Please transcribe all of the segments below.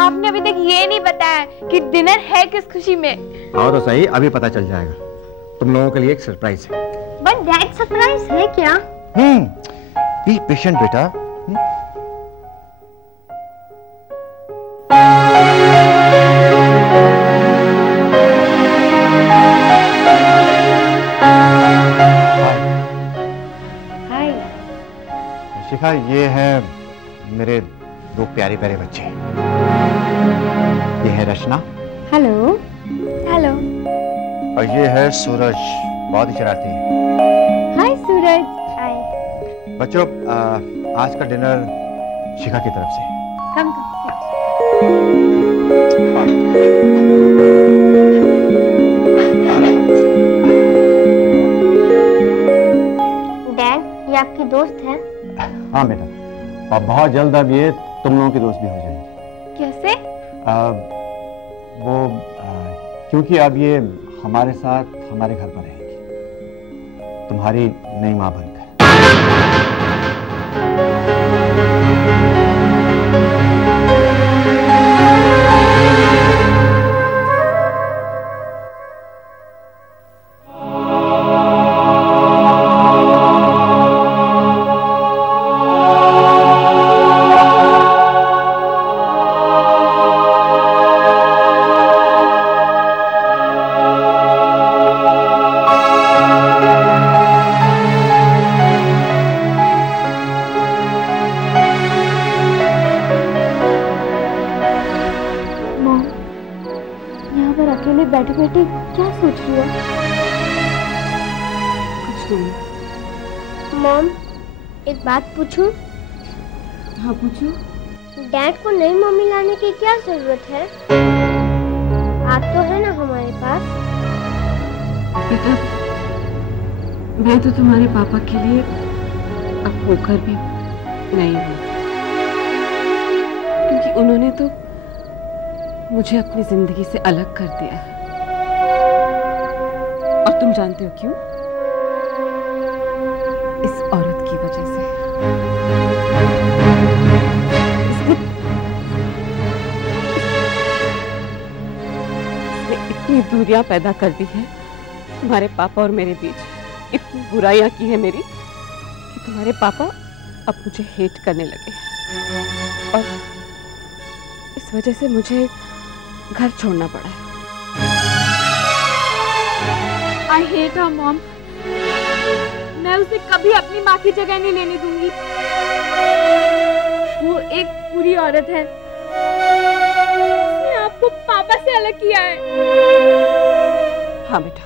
आपने अभी तक ये नहीं बताया कि डिनर है किस खुशी में। हाँ तो सही, अभी पता चल जाएगा। तुम लोगों के लिए एक सरप्राइज है। बट डैड सरप्राइज है क्या? बी पेशेंट बेटा। हाय शिखा, ये है मेरे दो प्यारे प्यारे बच्चे। ये है रचना। हेलो। हेलो। और ये है सूरज, बहुत ही शरारती है। हाय सूरज। हाय बच्चों, आज का डिनर शिखा की तरफ से। कम डैड, ये आपकी दोस्त है? हाँ बेटा, और बहुत जल्द अब ये तुम लोगों की दोस्त भी हो जाएंगी। कैसे? क्योंकि अब ये हमारे साथ हमारे घर पर रहेगी, तुम्हारी नई माँ बनकर। बैठे बैठे क्या सोच रही हो? कुछ नहीं। मॉम, एक बात पूछूं? हाँ पूछो। डैड को नई मम्मी लाने की क्या जरूरत है? आप तो है ना हमारे पास। बेटा, मैं तो तुम्हारे पापा के लिए अब होकर भी नहीं हूँ, क्योंकि उन्होंने तो मुझे अपनी जिंदगी से अलग कर दिया है। और तुम जानते हो क्यों? इस औरत की वजह से। इसने इतनी दूरियां पैदा कर दी है तुम्हारे पापा और मेरे बीच, इतनी बुराइयां की है मेरी कि तुम्हारे पापा अब मुझे हेट करने लगे। और इस वजह से मुझे घर छोड़ना पड़ा है। I hate her, Mom. मैं उसे कभी अपनी माँ की जगह नहीं लेने दूंगी। वो एक बुरी औरत है। उसने आपको पापा से अलग किया है। हाँ बेटा,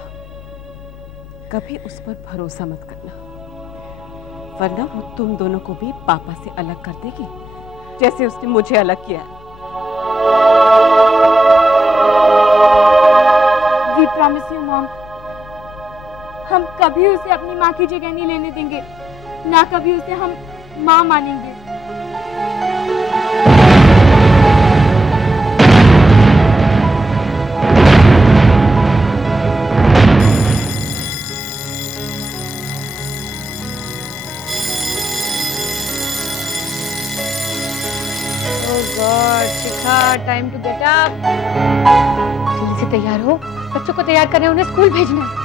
कभी उस पर भरोसा मत करना, वरना वो तुम दोनों को भी पापा से अलग कर देगी, जैसे उसने मुझे अलग किया है। We promise you, Mom. हम कभी उसे अपनी माँ की जगह नहीं लेने देंगे, ना कभी उसे हम माँ मानेंगे। Oh God, Shikha, time to get up. जल्दी से तैयार हो, बच्चों को तैयार करने, उन्हें स्कूल भेजना है।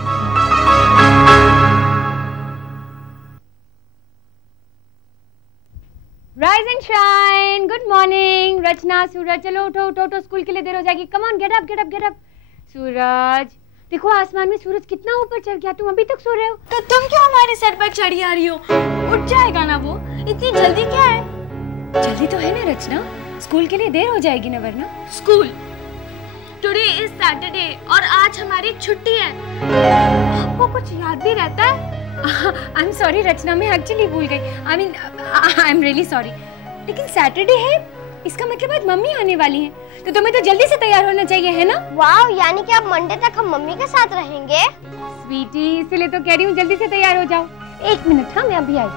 Rise and shine. Good morning, रचना, सूरज, चलो उठो उठो उठो, स्कूल के लिए देर हो जाएगी। Come on, get up, get up, get up. सूरज, देखो आसमान में सूरज कितना ऊपर चढ़ गया, तुम अभी तक सो रहे हो। तो तुम क्यों हमारे सर पर चढ़ी आ रही हो? उठ जाएगा ना वो, इतनी जल्दी क्या है? जल्दी तो है ना रचना, स्कूल के लिए देर हो जाएगी ना वरना। स्कूल टुडे इज सैटरडे और आज हमारी छुट्टी है। आपको कुछ याद भी रहता है? आई एम सॉरी रचना, मैं एक्चुअली भूल गई। I am really sorry. लेकिन सैटरडे है, इसका मतलब आज मम्मी आने वाली हैं, तो तुम्हें तो जल्दी से तैयार होना चाहिए, है ना? वाह, यानी कि अब मंडे तक हम मम्मी के साथ रहेंगे। स्वीटी, इसलिए तो कह रही हूँ जल्दी से तैयार हो जाओ। एक मिनट, हाँ मैं अभी आई।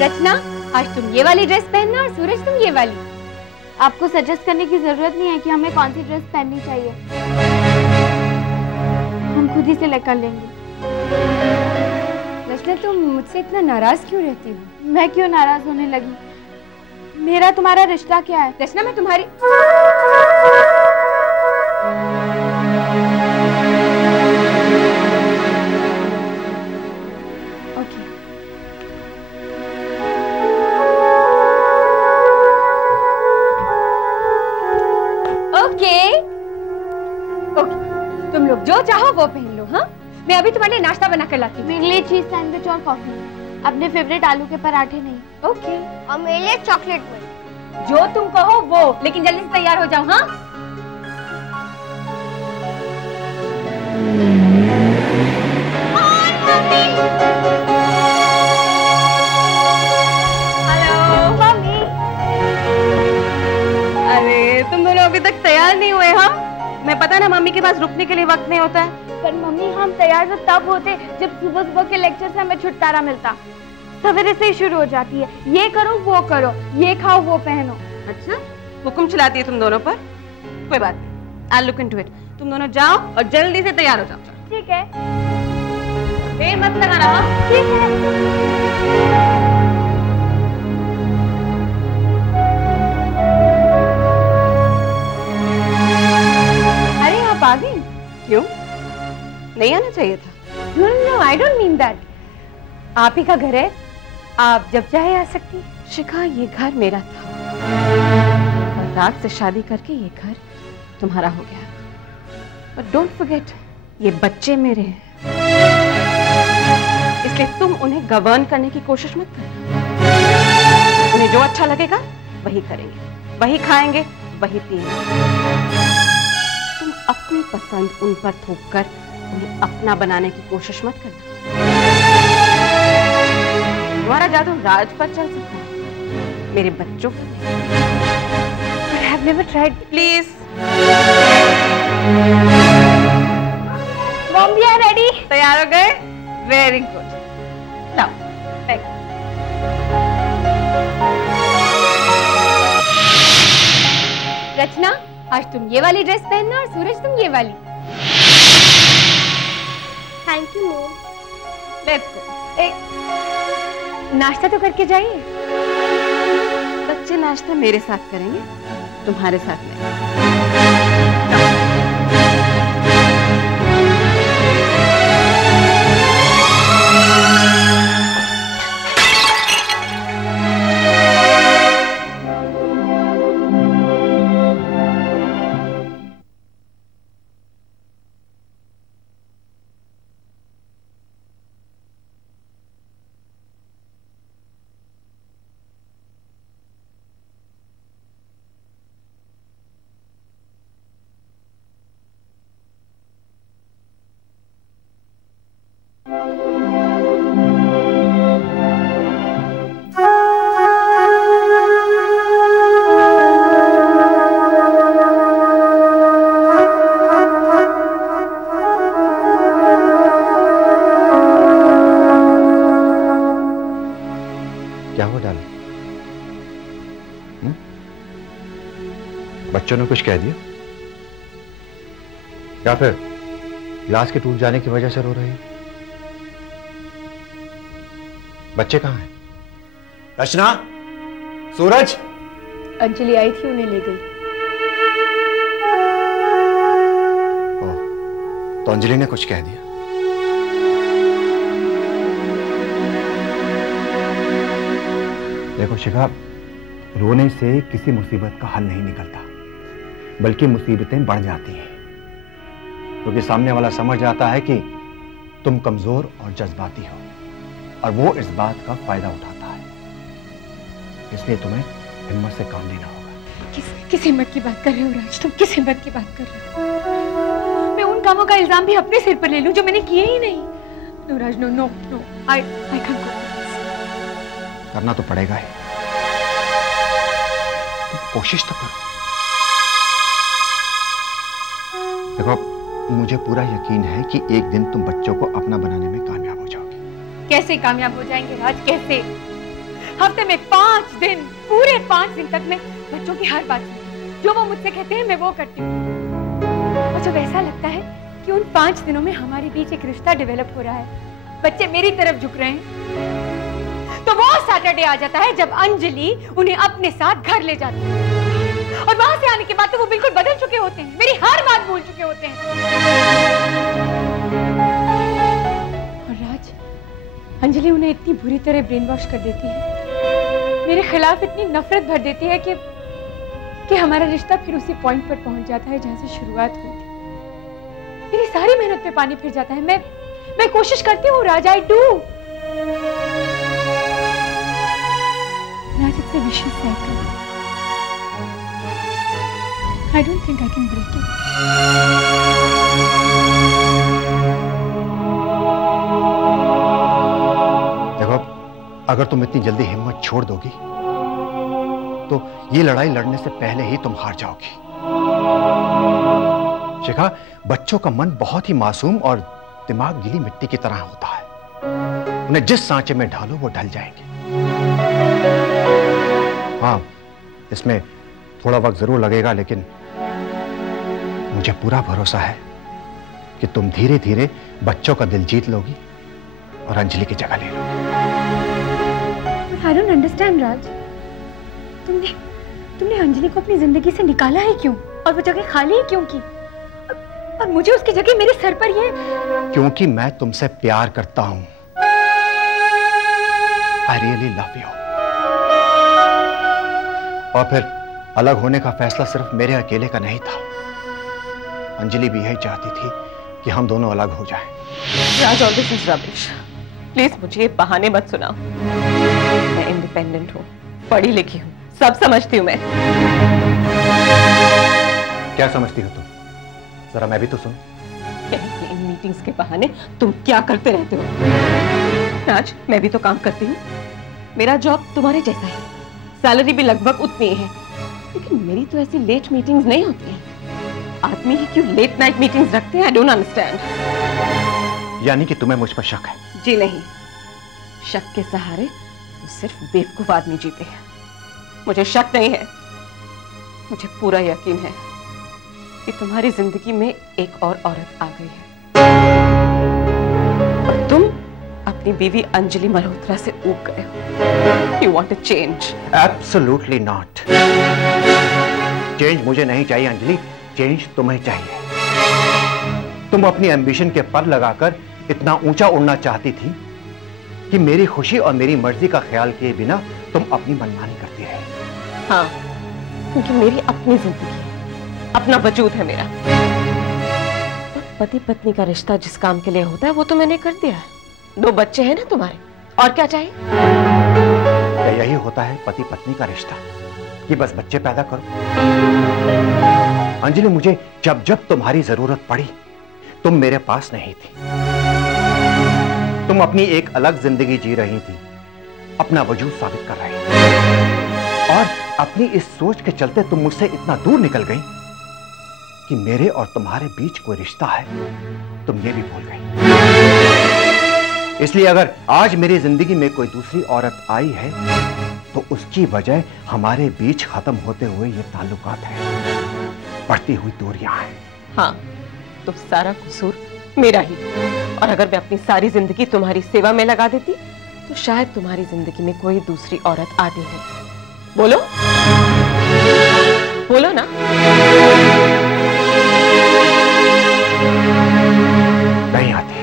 रचना, आज तुम ये वाली ड्रेस पहनना और सूरज तुम ये वाली। आपको सजेस्ट करने की जरूरत नहीं है कि हमें कौन सी ड्रेस पहननी चाहिए। हम खुद ही सिलेक्ट कर लेंगे। रचना, तुम मुझसे इतना नाराज क्यों रहती हो? मैं क्यों नाराज होने लगी? मेरा तुम्हारा रिश्ता क्या है? रचना, मैं तुम्हारी तुम लोग जो चाहो वो पहन लो। हाँ, मैं अभी तुम्हारे लिए नाश्ता बना कर लाती हूँ। मेरे लिए चीज सैंडविच और कॉफी, अपने फेवरेट आलू के पराठे नहीं। ओके। और मेरे लिए चॉकलेट बन। जो तुम कहो वो, लेकिन जल्दी से तैयार हो जाओ। हाँ, हेलो मम्मी। अरे तुम दोनों अभी तक तैयार नहीं हुए? हाँ, मैं पता ना मम्मी के पास रुकने के लिए वक्त नहीं होता है। पर मम्मी, हम तैयार तो तब होते जब सुबह सुबह के लेक्चर से हमें छुटकारा मिलता। सवेरे से ही शुरू हो जाती है, ये करो वो करो, ये खाओ वो पहनो। अच्छा, हुक्म चलाती है तुम दोनों पर? कोई बात नहीं, I'll look into it। तुम दोनों जाओ और जल्दी से तैयार हो जाओ। ठीक है। देर मत लगाना। हाँ, ठीक है। आ गई? क्यों? नहीं आना चाहिए था? No, I don't mean that। आप ही का घर है, आप जब चाहे आ सकती। शिखा, ये घर मेरा था और राग से शादी करके ये घर तुम्हारा हो गया। But don't forget, ये बच्चे मेरे हैं, इसलिए तुम उन्हें गवर्न करने की कोशिश मत करना। उन्हें जो अच्छा लगेगा वही करेंगे, वही खाएंगे, वही पिएंगे। तुम अपनी पसंद उन पर थोपकर उन्हें अपना बनाने की कोशिश मत करना। तुम्हारा जादू राज पर चल सकता है, मेरे बच्चों पर नहीं। But I have never tried। Please. Mom, we are ready. तैयार हो गए? Very good. Now back. Rachna, आज तुम ये वाली ड्रेस पहनना और सूरज तुम ये वाली। Thank you mom. Let's go. नाश्ता तो करके जाइए। बच्चे नाश्ता मेरे साथ करेंगे, तुम्हारे साथ नहीं। बच्चों ने कुछ कह दिया या फिर ग्लास के टूट जाने की वजह से रो रही है? बच्चे कहां हैं? रचना, सूरज। अंजलि आई थी, उन्हें ले गई। ओह, तो अंजलि ने कुछ कह दिया। देखो शिखा, रोने से किसी मुसीबत का हल नहीं निकलता, बल्कि मुसीबतें बढ़ जाती हैं, क्योंकि सामने वाला समझ जाता है कि तुम कमजोर और जज्बाती हो और वो इस बात का फायदा उठाता है। इसलिए तुम्हें हिम्मत से काम लेना होगा। किस हिम्मत की बात कर रहे हो राज? तुम किस हिम्मत की बात कर रहे हो? मैं उन कामों का इल्जाम भी अपने सिर पर ले लूं जो मैंने किए ही नहीं। No Raj, no no no, I can't go. करना तो पड़ेगा ही, तुम कोशिश तो करो। देखो, मुझे पूरा यकीन है कि एक दिन तुम बच्चों को अपना बनाने में कामयाब हो जाओगे। कैसे कामयाब हो जाएंगे राज, कैसे? हफ्ते में 5 दिन, पूरे 5 दिन तक मैं बच्चों की हर बात सुनती हूँ। जो वो मुझसे कहते हैं मैं वो करती हूँ। और जब ऐसा लगता है कि उन 5 दिनों में हमारे बीच एक रिश्ता डेवलप हो रहा है, बच्चे मेरी तरफ झुक रहे हैं, तो वो सैटरडे आ जाता है जब अंजलि उन्हें अपने साथ घर ले जाती है। और वहां से आने के बाद तो वो बिल्कुल बदल चुके होते हैं, मेरी हर बात भूल चुके होते हैं। और राज, अंजलि उन्हें इतनी बुरी तरह ब्रेन वॉश कर देती है, मेरे खिलाफ इतनी नफरत भर देती है कि हमारा रिश्ता फिर उसी पॉइंट पर पहुंच जाता है जहां से शुरुआत हुई थी। मेरी सारी मेहनत पे पानी फिर जाता है। मैं कोशिश करती हूँ Raj, I do. Raj, it's a vicious cycle. I don't think I can break it. देखो, अगर तुम इतनी जल्दी हिम्मत छोड़ दोगी तो ये लड़ाई लड़ने से पहले ही तुम हार जाओगी। शिखा, बच्चों का मन बहुत ही मासूम और दिमाग गीली मिट्टी की तरह होता है। उन्हें जिस सांचे में ढालो वो ढल जाएंगे। हाँ, इसमें थोड़ा वक्त जरूर लगेगा, लेकिन मुझे पूरा भरोसा है कि तुम धीरे धीरे बच्चों का दिल जीत लोगी और अंजलि की जगह ले लोगी। I don't understand, राज। तुमने अंजलि को अपनी जिंदगी से निकाला है क्यों? और वो जगह खाली ही क्यों की? और मुझे उसकी जगह मेरे सर पर ये। क्योंकि मैं तुमसे प्यार करता हूं। I really love you। और फिर अलग होने का फैसला सिर्फ मेरे अकेले का नहीं था। अंजलि भी यही चाहती थी कि हम दोनों अलग हो जाएं। Raj, all this is rubbish. Please मुझे ये बहाने मत सुनाओ। मैं इंडिपेंडेंट हूँ, पढ़ी लिखी हूँ, सब समझती हूँ मैं। क्या समझती हो तुम? जरा मैं भी तो सुन। इन मीटिंग्स के बहाने तुम क्या करते रहते हो? राज, मैं भी तो काम करती हूँ। मेरा जॉब तुम्हारे जैसा है, सैलरी भी लगभग उतनी है, लेकिन मेरी तो ऐसी लेट मीटिंग्स नहीं होती हैं। आदमी ही क्यों लेट नाइट मीटिंग्स रखते हैं? I don't understand. यानी कि तुम्हें मुझ पर शक है? जी नहीं, शक के सहारे तो सिर्फ बेवकूफ आदमी जीते हैं। मुझे शक नहीं है, मुझे पूरा यकीन है कि तुम्हारी जिंदगी में एक और औरत आ गई है और तुम अपनी बीवी अंजलि मल्होत्रा से ऊब गए हो। You want to change? Absolutely not। Change मुझे नहीं चाहिए अंजलि, चेंज तुम्हें चाहिए। तुम अपनी एम्बिशन के पर लगाकर इतना ऊंचा उड़ना चाहती थी कि मेरी खुशी और मेरी मर्जी का ख्याल किए बिना तुम अपनी मनमानी करती रही। हाँ, क्योंकि मेरी अपनी जिंदगी है, अपना वजूद है मेरा। पति पत्नी का रिश्ता जिस काम के लिए होता है वो तो मैंने कर दिया है। 2 बच्चे हैं ना तुम्हारे, और क्या चाहिए? क्या यही होता है पति पत्नी का रिश्ता कि बस बच्चे पैदा करो? अंजलि, मुझे जब जब तुम्हारी जरूरत पड़ी तुम मेरे पास नहीं थी। तुम अपनी एक अलग जिंदगी जी रही थी, अपना वजूद साबित कर रही थी, और अपनी इस सोच के चलते तुम मुझसे इतना दूर निकल गई कि मेरे और तुम्हारे बीच कोई रिश्ता है तुम ये भी भूल गई। इसलिए अगर आज मेरी जिंदगी में कोई दूसरी औरत आई है तो उसकी वजह हमारे बीच खत्म होते हुए ये ताल्लुकात है, बढ़ती हुई दूरियां हैं। हाँ, तो सारा कसूर मेरा ही। और अगर मैं अपनी सारी जिंदगी तुम्हारी सेवा में लगा देती तो शायद तुम्हारी जिंदगी में कोई दूसरी औरत आती है। बोलो बोलो ना। नहीं आती।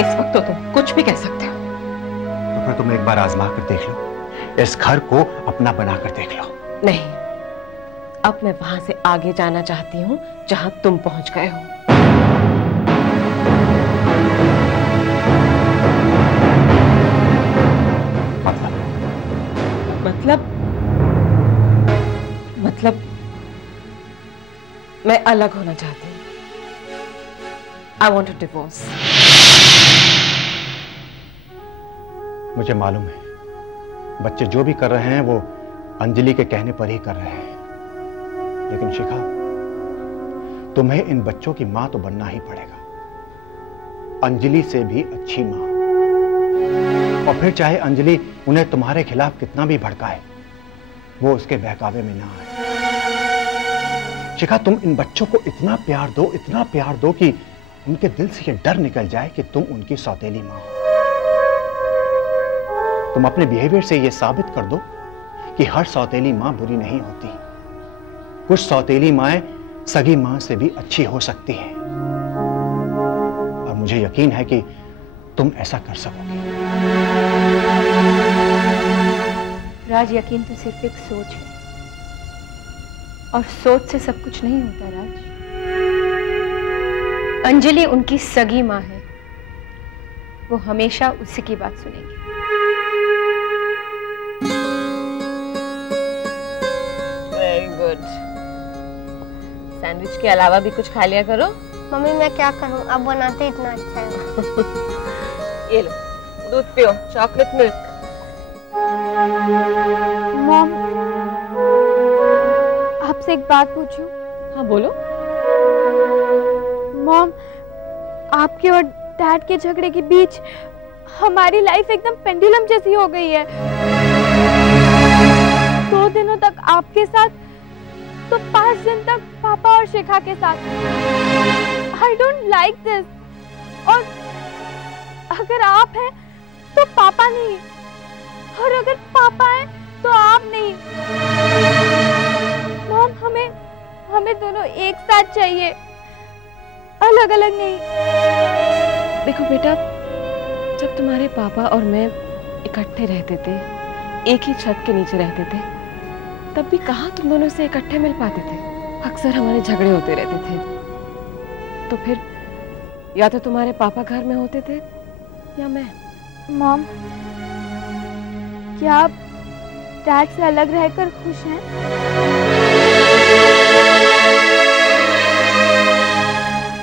इस वक्त तो तुम कुछ भी कह सकते हो। तो फिर तुम एक बार आजमा कर देख लो, इस घर को अपना बनाकर देख लो। नहीं, अब मैं वहां से आगे जाना चाहती हूँ जहां तुम पहुंच गए हो। मतलब मैं अलग होना चाहती हूँ। I want a divorce। मुझे मालूम है बच्चे जो भी कर रहे हैं वो अंजलि के कहने पर ही कर रहे हैं, लेकिन शिखा, तुम्हें इन बच्चों की मां तो बनना ही पड़ेगा, अंजलि से भी अच्छी मां। और फिर चाहे अंजलि उन्हें तुम्हारे खिलाफ कितना भी भड़काए, वो उसके बहकावे में ना आए। शिखा, तुम इन बच्चों को इतना प्यार दो कि उनके दिल से ये डर निकल जाए कि तुम उनकी सौतेली मां हो। तुम अपने बिहेवियर से ये साबित कर दो कि हर सौतेली मां बुरी नहीं होती। कुछ सौतेली माएं सगी मां से भी अच्छी हो सकती हैं, और मुझे यकीन है कि तुम ऐसा कर सकोगे। राज, यकीन तो सिर्फ एक सोच है, और सोच से सब कुछ नहीं होता राज। अंजलि उनकी सगी मां है, वो हमेशा उसी की बात सुनेगी। Very good. सैंडविच के अलावा भी कुछ खा लिया करो। मम्मी मैं क्या करूं, आप बनाते इतना अच्छा है। ये लो, दूध पियो, चॉकलेट मिल्क। मॉम, आपसे एक बात पूछूं? हाँ बोलो। मॉम, आपके और डैड के झगड़े के बीच हमारी लाइफ एकदम पेंडुलम जैसी हो गई है। 2 दिनों तक आपके साथ, तो 5 दिन तक पापा और शिखा के साथ। I don't like this. और अगर आप हैं तो पापा नहीं, और अगर पापा हैं तो आप नहीं। मॉम, हमें दोनों एक साथ चाहिए, अलग अलग नहीं। देखो बेटा, जब तुम्हारे पापा और मैं इकट्ठे रहते थे, एक ही छत के नीचे रहते थे, तब भी कहाँ तुम दोनों से इकट्ठे मिल पाते थे। अक्सर हमारे झगड़े होते रहते थे। तो फिर या तो तुम्हारे पापा घर में होते थे या मैं। मॉम, क्या आप डैड से अलग रहकर खुश हैं?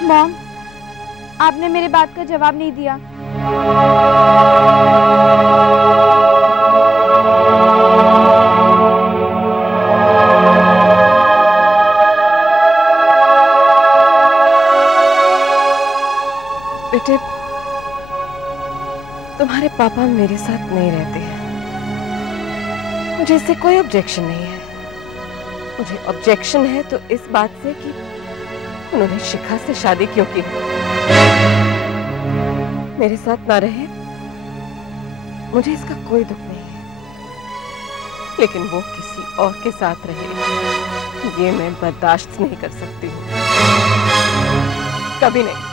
मॉम, आपने मेरे बात का जवाब नहीं दिया। बेटे, तुम्हारे पापा मेरे साथ नहीं रहते हैं। मुझे इससे कोई ऑब्जेक्शन नहीं है। मुझे ऑब्जेक्शन है तो इस बात से कि उन्होंने शिखा से शादी क्यों की। मेरे साथ ना रहे, मुझे इसका कोई दुख नहीं है, लेकिन वो किसी और के साथ रहे, ये मैं बर्दाश्त नहीं कर सकती हूँ, कभी नहीं।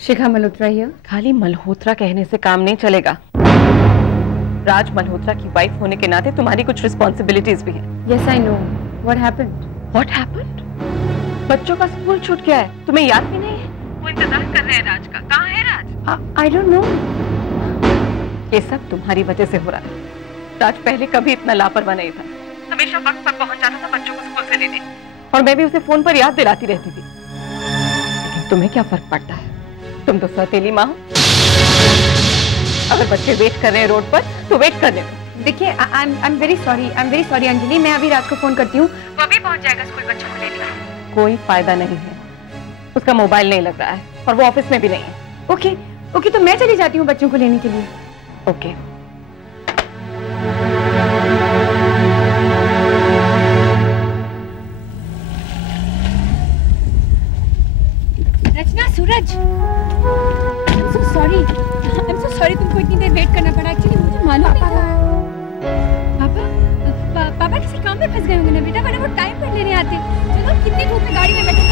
शिखा मल्होत्रा हियर। खाली मल्होत्रा कहने से काम नहीं चलेगा। राज मल्होत्रा की वाइफ होने के नाते तुम्हारी कुछ रिस्पॉन्सिबिलिटीज भी हैं। Yes I know. What happened? What happened? बच्चों का स्कूल छूट गया है, तुम्हें याद भी नहीं है? वो इंतजार कर रहे हैं राज का। कहाँ है राज? I don't know. ये सब तुम्हारी वजह से हो रहा है। राज पहले कभी इतना लापरवाह नहीं था, हमेशा वक्त पर पहुंच जाता था बच्चों को स्कूल से लेने, और मैं भी उसे फोन पर याद दिलाती रहती थी। लेकिन तुम्हें क्या फर्क पड़ता है? तुम तो सौतेली माँ हो। अगर बच्चे वेट कर रहे हैं रोड पर तो वेट कर लेना। देखिए, I am very sorry Anjali, मैं अभी राज को फोन करती हूँ, वो अभी पहुंच जाएगा स्कूल बच्चों को लेने। कोई फायदा नहीं है, उसका मोबाइल नहीं लग रहा है और वो ऑफिस में भी नहीं है। ओके, तो मैं चली जाती हूँ बच्चों को लेने के लिए। Okay. Rachna, Suraj, I'm so sorry तुमको इतनी देर वेट करना पड़ा। एक्चुअली मुझे मालूम नहीं था। पापा किसी काम में फंस गए होंगे ना बेटा, वरना वो टाइम पर लेने आते। चलो, कितनी धूप में गाड़ी में बैठे,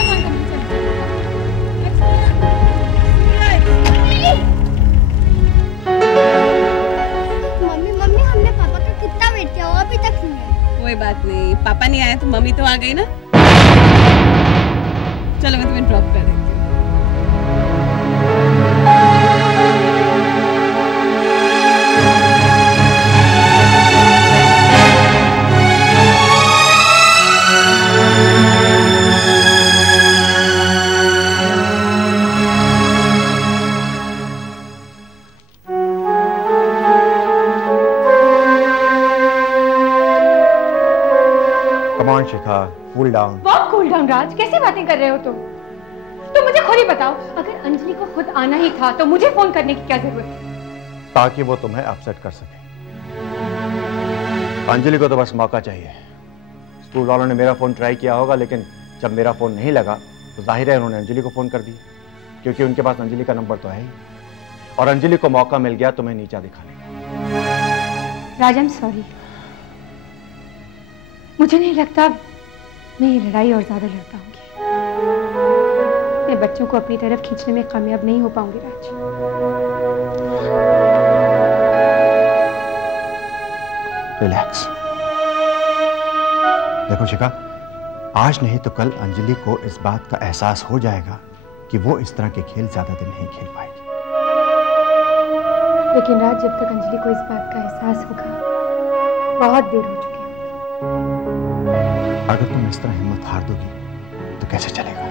मम्मी हमने पापा का कितना वेट किया, वो अभी तक नहीं आए। कोई बात नहीं, पापा नहीं आए तो मम्मी तो आ गई ना। चलो मैं तुम्हें ड्रॉप कर देती हूँ। On Shikha, cool down. What cool down Raj, कैसी बातें कर रहे हो तुम? तो मुझे खुद ही बताओ, अगर अंजलि को खुद आना ही था तो मुझे फोन करने की क्या जरूरत थी? ताकि वो तुम्हें अपसेट कर सके। अंजलि को तो बस मौका चाहिए। स्कूल वालों ने मेरा फोन ट्राई किया होगा, लेकिन जब मेरा फोन नहीं लगा तो जाहिर है उन्होंने अंजलि को फोन कर दिया, क्योंकि उनके पास अंजलि का नंबर तो है ही, और अंजलि को मौका मिल गया तुम्हें नीचा दिखाने का। राज, आई एम सॉरी। मुझे नहीं लगता मैं ये लड़ाई और ज्यादा लड़ पाऊंगी। मैं बच्चों को अपनी तरफ खींचने में कामयाब नहीं हो पाऊंगी राज। रिलैक्स। देखो शिखा, आज नहीं तो कल अंजलि को इस बात का एहसास हो जाएगा कि वो इस तरह के खेल ज्यादा दिन नहीं खेल पाएगी। लेकिन राज, जब तक अंजलि को इस बात का एहसास होगा बहुत देर हो चुकी है। अगर तुम इस तरह हिम्मत हार दोगी तो कैसे चलेगा?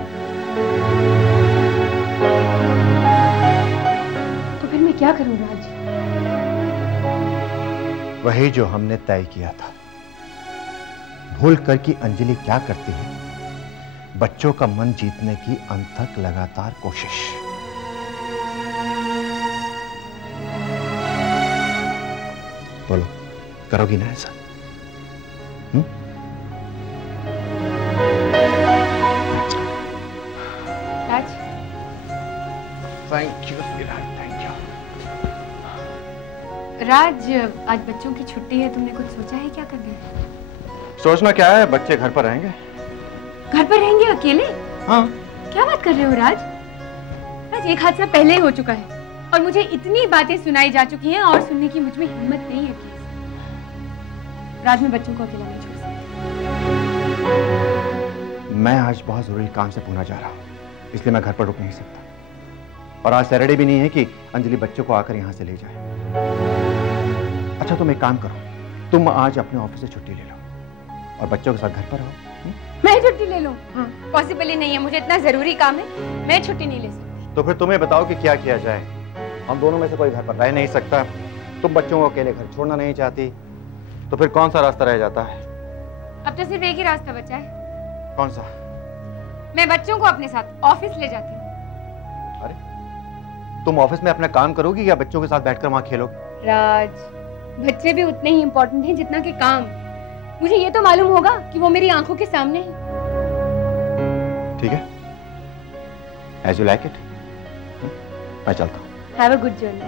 तो फिर मैं क्या करूं राज? वही जो हमने तय किया था, भूल कर कि अंजलि क्या करती है, बच्चों का मन जीतने की अंत तक लगातार कोशिश। बोलो, करोगी ना ऐसा? राज, थैंक यू थैंक यू। राज, आज बच्चों की छुट्टी है, तुमने कुछ सोचा है क्या करना है? सोचना क्या है, बच्चे घर पर रहेंगे। घर पर रहेंगे अकेले? हाँ। क्या बात कर रहे हो राज? राज, एक हादसा पहले ही हो चुका है और मुझे इतनी बातें सुनाई जा चुकी हैं और सुनने की मुझ में हिम्मत नहीं है। राज, मैं बच्चों को अकेला नहीं छोड़ सकती। मैं आज बहुत जरूरी काम से पुणे जा रहा हूँ, इसलिए मैं घर पर रुक नहीं सकता। और आज सैटरडे भी नहीं है कि अंजलि बच्चों को आकर यहाँ से ले जाए। अच्छा, तुम एक काम करो, तुम आज अपने ऑफिस से छुट्टी ले लो और बच्चों के साथ घर पर रहो। मैं छुट्टी ले लूं? हाँ, पॉसिबल ही नहीं है, मुझे इतना जरूरी काम है, मैं छुट्टी नहीं ले सकती। तो फिर तुम्हें बताओ कि क्या किया जाए। हम दोनों में से कोई घर पर रह नहीं सकता, तुम बच्चों को अकेले घर छोड़ना नहीं चाहती, तो फिर कौन सा रास्ता रह जाता है? अब तो सिर्फ एक ही रास्ता बचा है। कौन सा? मैं बच्चों को अपने साथ ऑफिस ले जाती हूँ। अरे, तुम ऑफिस में अपना काम करोगी या बच्चों के साथ बैठकर वहां खेलोगी? राज, बच्चे भी उतने ही इंपॉर्टेंट हैं जितना कि काम। मुझे ये तो मालूम होगा कि वो मेरी आंखों के सामने है। ठीक है, एज यू लाइक इट। मैं चलता हूँ। Have a good journey.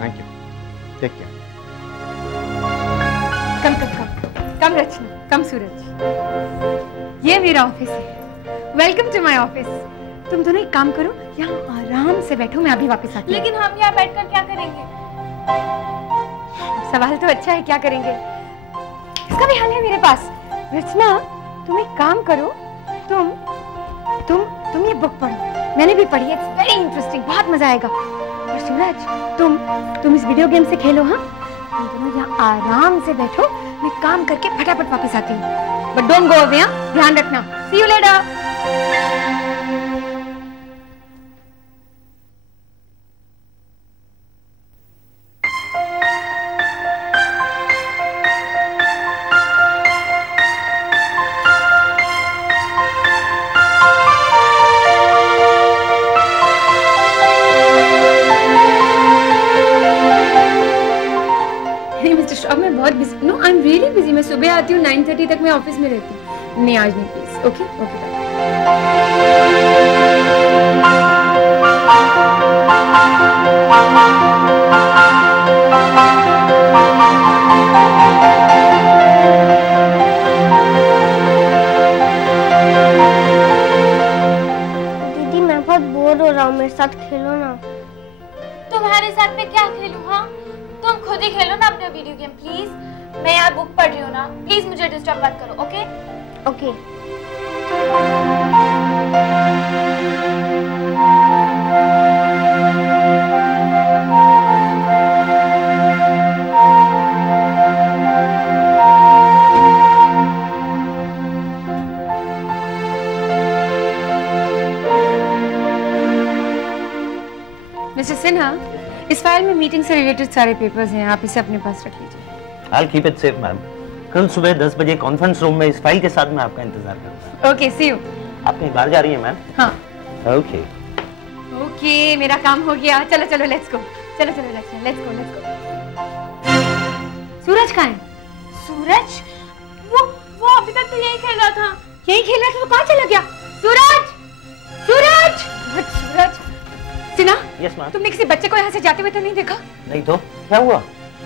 Thank you, take care. Come Rachna, come Suraj. ये मेरा ऑफिस है। Welcome to my office. तुम दोनों एक काम करो, यहाँ आराम से बैठो, मैं अभी वापस आती हूँ। लेकिन हम यहाँ बैठकर क्या करेंगे? सवाल तो अच्छा है, क्या करेंगे? इसका भी हल है मेरे पास। रचना, तुम एक काम करो, तुम ये बुक पढ़ो, मैंने भी पढ़ी है, इट्स वेरी इंटरेस्टिंग, बहुत मजा आएगा। और सूरज, तुम इस वीडियो गेम से खेलो। हाँ, तुम दोनों यहाँ आराम से बैठो, मैं काम करके फटाफट वापस आती हूँ। बट डोंट गो अवे, ध्यान रखना। सी यू लेटर। मैं सुबह आती हूँ, 9:30 तक मैं ऑफिस में रहती हूँ। नहीं, आज नहीं प्लीज। ओके ओके, दीदी मैं बहुत बोर हो रहा हूँ, मेरे साथ खेलो ना। तुम्हारे साथ मैं क्या खेलूं? हाँ, तुम खुद ही खेलो ना अपना वीडियो गेम प्लीज। मैं यहाँ बुक पढ़ रही हूँ ना, प्लीज मुझे डिस्टर्ब मत करो। Okay okay. मिस्टर सिन्हा, इस फाइल में मीटिंग से रिलेटेड सारे पेपर्स हैं, आप इसे अपने पास रख लीजिए। I'll keep it safe, ma'am. कल सुबह 10 बजे कॉन्फ्रेंस रूम में इस फाइल के साथ मैं आपका इंतजार करूंगा। Okay, see you. आप कहीं बाहर जा रही हैं मैम? हाँ। ओके। ओके, मेरा काम हो गया। चलो चलो लेट्स गो। चलो चलो लेट्स गो। सूरज कहाँ है? सूरज? वो अभी तक तो यही खेल रहा था। यही खेल रहा था तो कहाँ चला गया? सूरज! सूरज! सूरज! सिन्हा? Yes ma'am. तुमने किसी बच्चे को यहाँ से जाते हुए तो नहीं देखा? नहीं तो क्या हुआ?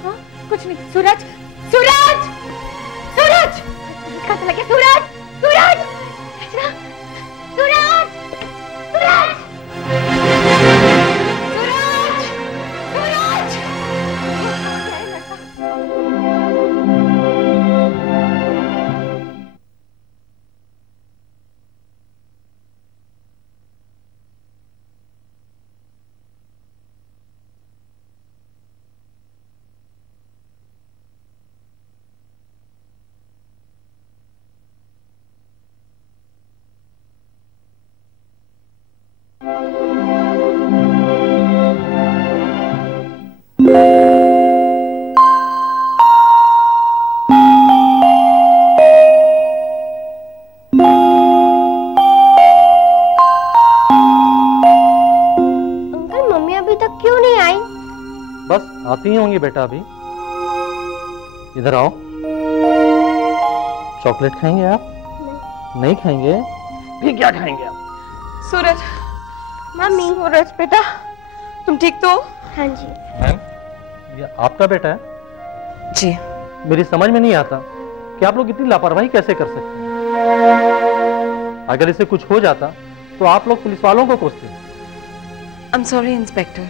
हाँ, कुछ नहीं। सूरज! सूरज! सूरज! कहाँ चला गया? सूरज! सूरज! सिन्हा! सूरज! सूरज! बस आती ही होंगी बेटा अभी। इधर आओ। चॉकलेट खाएंगे आप? नहीं खाएंगे? फिर क्या खाएंगे आप? सूरज। मम्मी। सूरज बेटा, तुम ठीक तो? हाँ जी। मैम, ये आपका बेटा है? जी। मेरी समझ में नहीं आता कि आप लोग इतनी लापरवाही कैसे कर सकते हैं। अगर इसे कुछ हो जाता तो आप लोग पुलिस वालों को कोसते। आई एम सॉरी इंस्पेक्टर,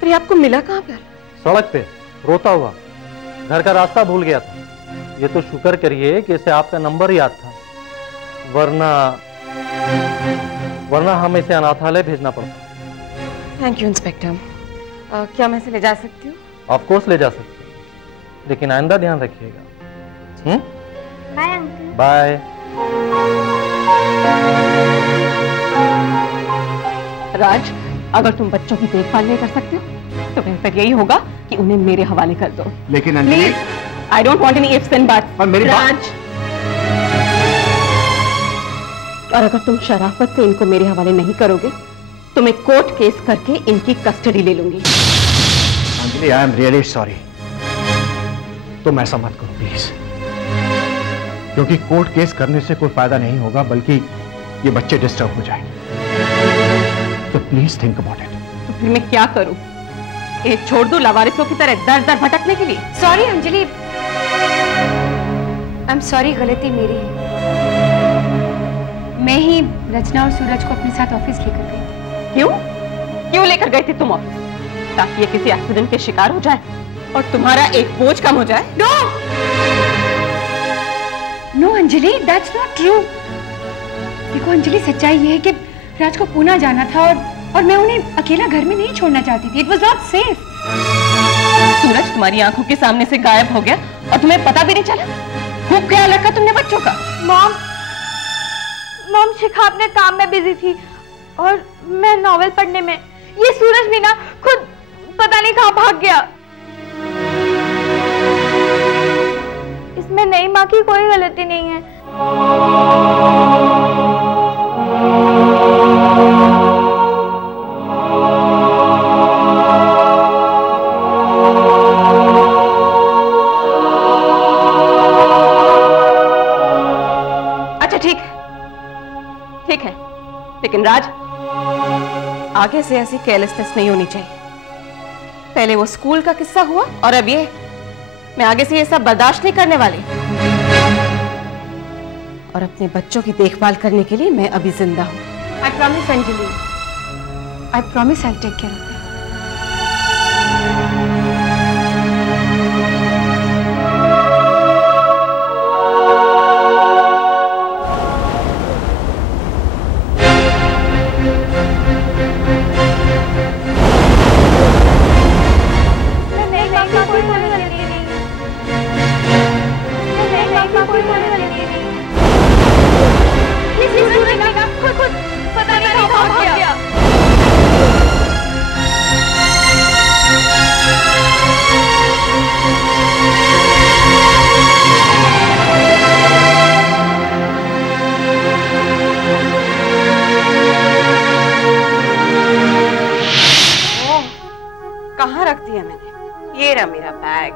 पर ये आपको मिला कहाँ पर? सड़क पे रोता हुआ। घर का रास्ता भूल गया था। ये तो शुक्र करिए कि इसे आपका नंबर याद था, वरना हम इसे अनाथालय भेजना पड़ता। Thank you inspector. क्या मैं इसे ले जा सकती हूँ? ऑफ कोर्स ले जा सकते हैं, लेकिन आइंदा ध्यान रखिएगा। Bye uncle. बाय। राज, अगर तुम बच्चों की देखभाल नहीं कर सकते हो तो बेहतर यही होगा कि उन्हें मेरे हवाले कर दो। लेकिन Anjali, I don't want any ifs and buts. और मेरी राज, और अगर तुम शराफत से इनको मेरे हवाले नहीं करोगे तो मैं कोर्ट केस करके इनकी कस्टडी ले लूंगी। Anjali, I am really sorry. तुम ऐसा मत करो प्लीज, क्योंकि कोर्ट केस करने से कोई फायदा नहीं होगा, बल्कि ये बच्चे डिस्टर्ब हो जाएंगे। तो प्लीज थिंक अबाउट इट। तो फिर मैं क्या करूं? ये छोड़ दूं लावारिसों की तरह दर दर भटकने के लिए? Sorry Anjali, I am sorry, गलती मेरी है। मैं ही रचना और सूरज को अपने साथ ऑफिस लेकर गई। क्यों लेकर गए थे तुम ऑफिस? ताकि ये किसी एक्सीडेंट के शिकार हो जाए और तुम्हारा एक बोझ कम हो जाए? No Anjali, that's not true. देखो अंजलि, सच्चाई ये है कि राज को पुणे जाना था और मैं उन्हें अकेला घर में नहीं छोड़ना चाहती थी। It was not safe. Suraj तुम्हारी आंखों के सामने से गायब हो गया और तुम्हें पता भी नहीं चला। खूब ख्याल रखा तुमने बच्चों का। मॉम शिखा अपने काम में बिजी थी और मैं नॉवेल पढ़ने में। ये सूरज भी ना खुद पता नहीं कहाँ भाग गया। इसमें नई माँ की कोई गलती नहीं है। अच्छा ठीक है, लेकिन राज, आगे से ऐसी केयरलेसनेस नहीं होनी चाहिए। पहले वो स्कूल का किस्सा हुआ और अब ये। मैं आगे से ये सब बर्दाश्त नहीं करने वाली। और अपने बच्चों की देखभाल करने के लिए मैं अभी जिंदा हूँ। I promise Anjali, I promise I take care of it. कहाँ रख दिया मैंने? ये रहा मेरा बैग।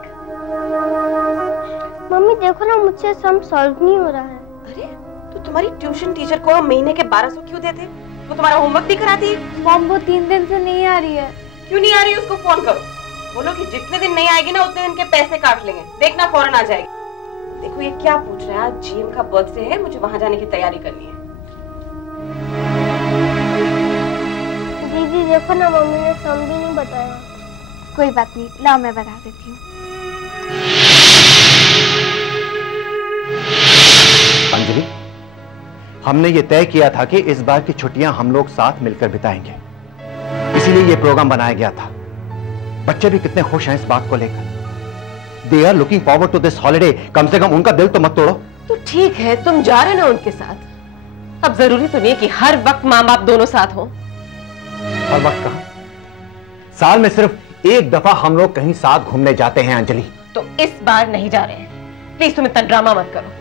मम्मी देखो ना, मुझसे सम सॉल्व नहीं हो रहा है। अरे तो तुम्हारी ट्यूशन टीचर को हम महीने के 1200 क्यों देते? वो तुम्हारा होमवर्क भी कराती है। मॉम वो 3 दिन से नहीं आ रही है। क्यों नहीं आ रही? उसको फोन करो, बोलो कि जितने दिन नहीं आएगी ना उतने दिन के पैसे काट लेंगे, देखना फौरन आ जाएगी। देखो ये क्या पूछ रहा है, आज जीएम का बर्थडे है, मुझे वहां जाने की तैयारी करनी है। दीदी देखो ना, मम्मी ने सम भी नहीं बताया। कोई बात नहीं, लाओ मैं बता देती हूँ। अंजलि, हमने ये तय किया था कि इस बार की छुट्टियां हम लोग साथ मिलकर बिताएंगे, इसीलिए ये प्रोग्राम बनाया गया था। बच्चे भी कितने खुश हैं इस बात को लेकर। They are looking forward to this holiday. कम से कम उनका दिल तो मत तोड़ो। तो ठीक है, तुम जा रहे ना उनके साथ। अब जरूरी तो नहीं कि हर वक्त माँ बाप दोनों साथ हो। हर वक्त कहां? साल में सिर्फ एक दफा हम लोग कहीं साथ घूमने जाते हैं अंजलि। तो इस बार नहीं जा रहे हैं। प्लीज तुम इतना ड्रामा मत करो।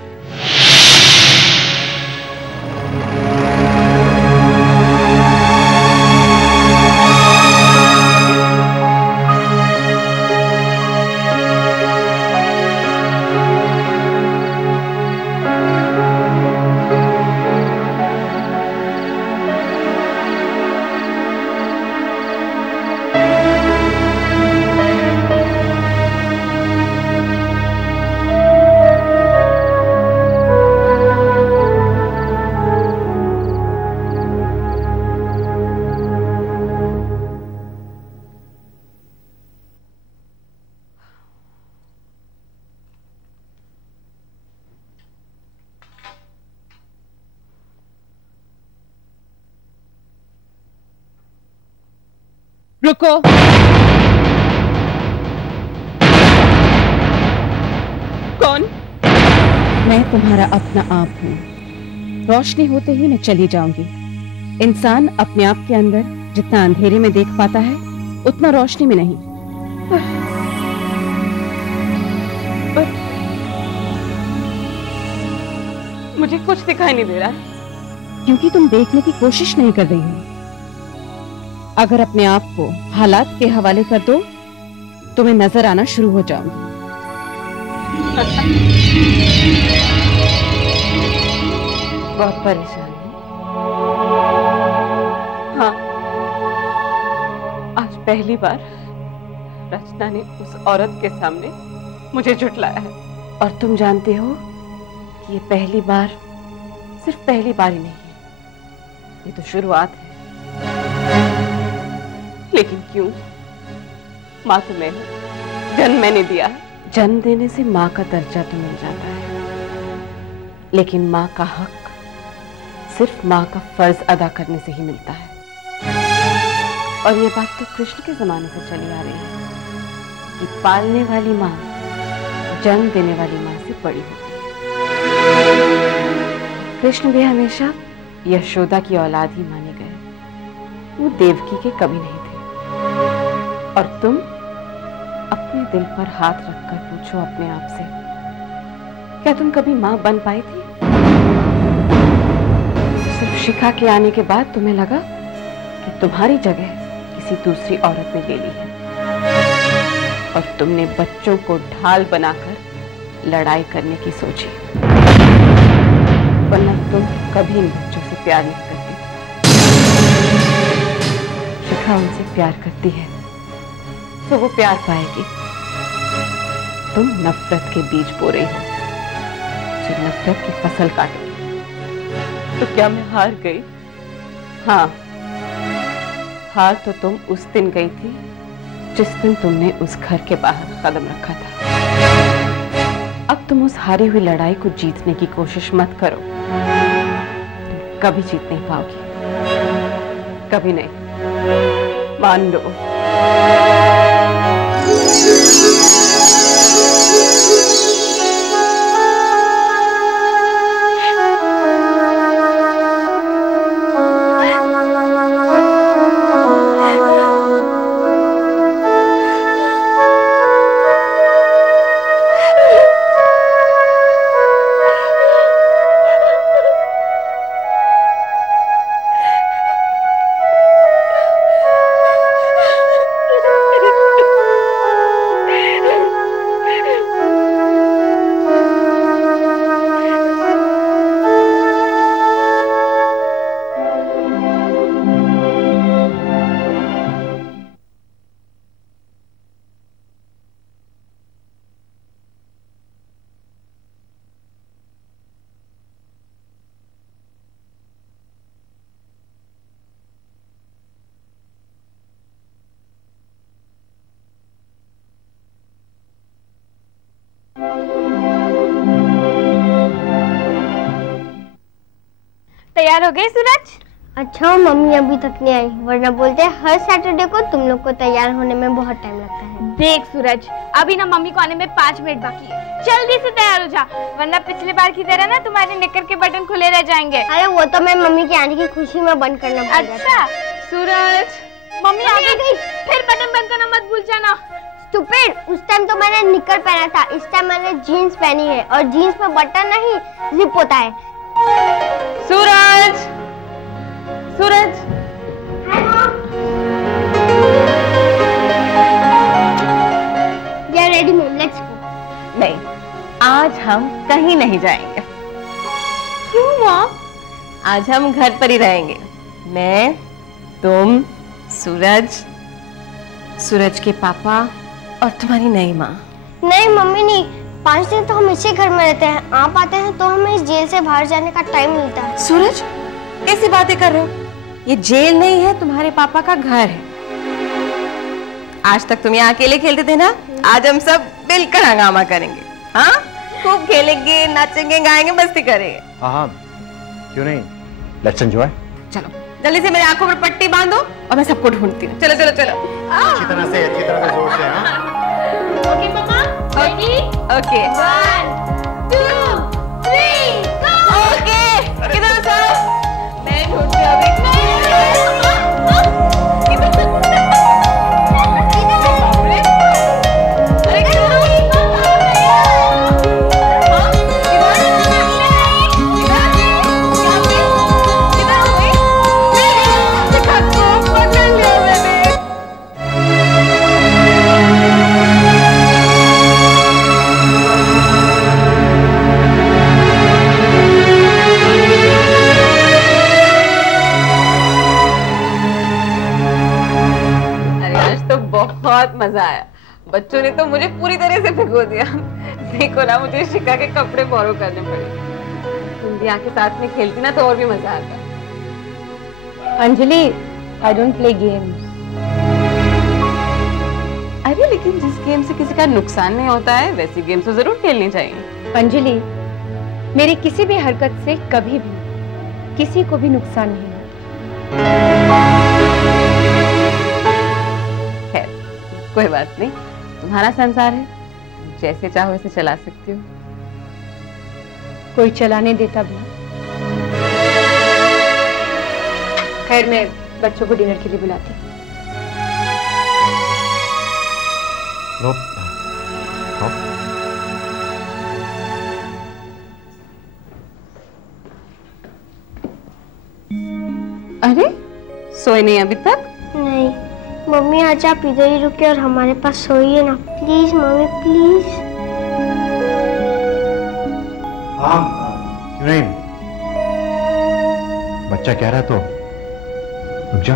रुको। कौन? मैं तुम्हारा अपना आप हूँ। रोशनी होते ही मैं चली जाऊंगी। इंसान अपने आप के अंदर जितना अंधेरे में देख पाता है उतना रोशनी में नहीं। मुझे कुछ दिखाई नहीं दे रहा है क्योंकि तुम देखने की कोशिश नहीं कर रही हो। अगर अपने आप को हालात के हवाले कर दो तो मैं नजर आना शुरू हो जाऊंगी। बहुत परेशान हूँ। हाँ, आज पहली बार रचना ने उस औरत के सामने मुझे झुठलाया है। और तुम जानते हो कि ये पहली बार सिर्फ पहली बार ही नहीं है, ये तो शुरुआत है। लेकिन क्यों? माँ तो मैं हूँ, जन्म मैंने दिया है। जन्म देने से माँ का दर्जा तो मिल जाता है, लेकिन माँ का हक सिर्फ माँ का फर्ज अदा करने से ही मिलता है। और ये बात तो कृष्ण के जमाने से चली आ रही है कि पालने वाली माँ जन्म देने वाली माँ से बड़ी होती है। कृष्ण भी हमेशा यशोदा की औलाद ही माने गए, वो देवकी के कभी नहीं थे। और तुम अपने दिल पर हाथ रखकर पूछो अपने आप से, क्या तुम कभी मां बन पाई थी? सिर्फ शिखा के आने के बाद तुम्हें लगा कि तुम्हारी जगह किसी दूसरी औरत ने ले ली है और तुमने बच्चों को ढाल बनाकर लड़ाई करने की सोची, वरना तुम कभी इन बच्चों से प्यार नहीं करती। शिखा उनसे प्यार करती है तो वो प्यार पाएगी। तुम नफरत के बीज बो रही हो जो नफरत की फसल काटेगी। तो क्या मैं हार गई? हाँ, हार तो तुम उस दिन गई थी जिस दिन तुमने उस घर के बाहर कदम रखा था। अब तुम उस हारी हुई लड़ाई को जीतने की कोशिश मत करो, तुम कभी जीत नहीं पाओगी, कभी नहीं, मान लो। तैयार हो गई सूरज? अच्छा मम्मी अभी तक नहीं आई, वरना बोलते हैं हर सैटरडे को तुम लोग को तैयार होने में बहुत टाइम लगता है। देख सूरज, अभी ना मम्मी को आने में 5 मिनट बाकी है, जल्दी से तैयार हो जा, वरना पिछली बार की तरह ना तुम्हारे निक्कर के बटन खुले रह जाएंगे। अरे वो तो मैं मम्मी के आने की खुशी में बंद करना पड़ेगा। अच्छा सूरज, मम्मी आ गई, फिर बटन बंद करना मत भूल जाना। स्टूपिड, उस टाइम तो मैंने निक्कर पहना था, इस टाइम मैंने जीन्स पहनी है और जीन्स पे बटन नहीं जिप होता है। सूरज, सूरज। Get ready mom, let's go। नहीं, आज हम कहीं नहीं जाएंगे। क्यों मॉम? आज हम घर पर ही रहेंगे, मैं, तुम, सूरज, सूरज के पापा और तुम्हारी नई माँ। नहीं मम्मी नहीं, 5 दिन तो हम इसी घर में रहते हैं, आप आते हैं तो हमें इस जेल से बाहर जाने का टाइम मिलता है। सूरज, कैसी बातें कर रहे हो? ये जेल नहीं है, तुम्हारे पापा का घर है। आज तक तुम यहाँ अकेले खेलते थे ना, आज हम सब मिलकर हंगामा करेंगे। हाँ, खूब खेलेंगे, नाचेंगे, गाएंगे, मस्ती करेंगे। हाँ, क्यों नहीं, लेट्स एंजॉय। चलो जल्दी से मेरी आंखों पर पट्टी बांधो और मैं सबको ढूंढती हूँ। चलो चलो चलो, अच्छी तरह से जोर से। ओके मम्मा, रेडी? ओके, 1 2 3 गो। ओके, किधर सब? मैं ढूंढती हूँ अभी। बहुत मजा आया, बच्चों ने तो मुझे पूरी तरह से भिगो दिया। देखो ना, मुझे शिखा के कपड़े बोरो करने पड़े। तुम भी आके साथ में खेलती ना तो और भी मजा आता। Anjali, I don't play game. अरे लेकिन जिस गेम से किसी का नुकसान नहीं होता है वैसी गेम तो जरूर खेलनी चाहिए। अंजलि, मेरी किसी भी हरकत से कभी भी किसी को भी नुकसान नहीं होता। कोई बात नहीं, तुम्हारा संसार है, जैसे चाहो वैसे चला सकती हो। कोई चलाने देता भी। खैर, मैं बच्चों को डिनर के लिए बुलाती हूँ। अरे सोए नहीं अभी तक? नहीं मम्मी, आज आप इधर ही रुके और हमारे पास सोइए ना, प्लीज मम्मी प्लीज। हाँ, क्यों नहीं, बच्चा कह रहा है तो रुक जा।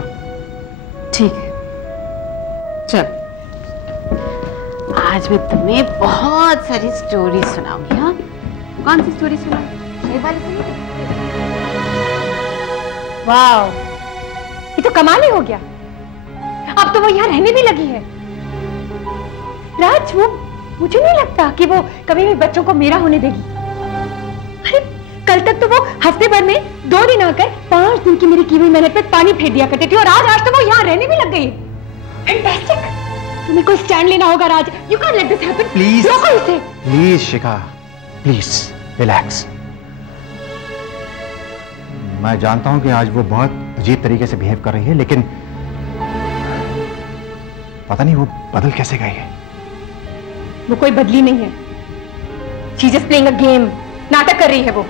ठीक है, चल आज मैं तुम्हें बहुत सारी स्टोरी सुनाऊंगी। हाँ, कौन सी स्टोरी सुनाऊंगी? ये वाली सुनाऊंगी? वाह, ये तो कमाल ही हो गया। अब तो वो यहाँ रहने भी लगी है। राज, वो मुझे नहीं लगता कि वो कभी भी बच्चों को मेरा होने देगी। अरे कल तक तो वो हफ्ते भर में 2 दिन आकर 5 दिन की मेरी की हुई मेहनत पे पानी फेर दिया करती थी, और आज तो वो यहाँ रहने भी लग गई। फैंटास्टिक। तुम्हें कोई स्टैंड लेना होगा Raj. You can let this happen. Please रोको इसे। Please Shikha, please relax. मैं जानता हूं कि आज वो बहुत अजीब तरीके से बिहेव कर रही है, लेकिन पता नहीं वो बदल कैसे गई है। वो कोई बदली नहीं है। She just playing a game. नाटक कर रही है वो।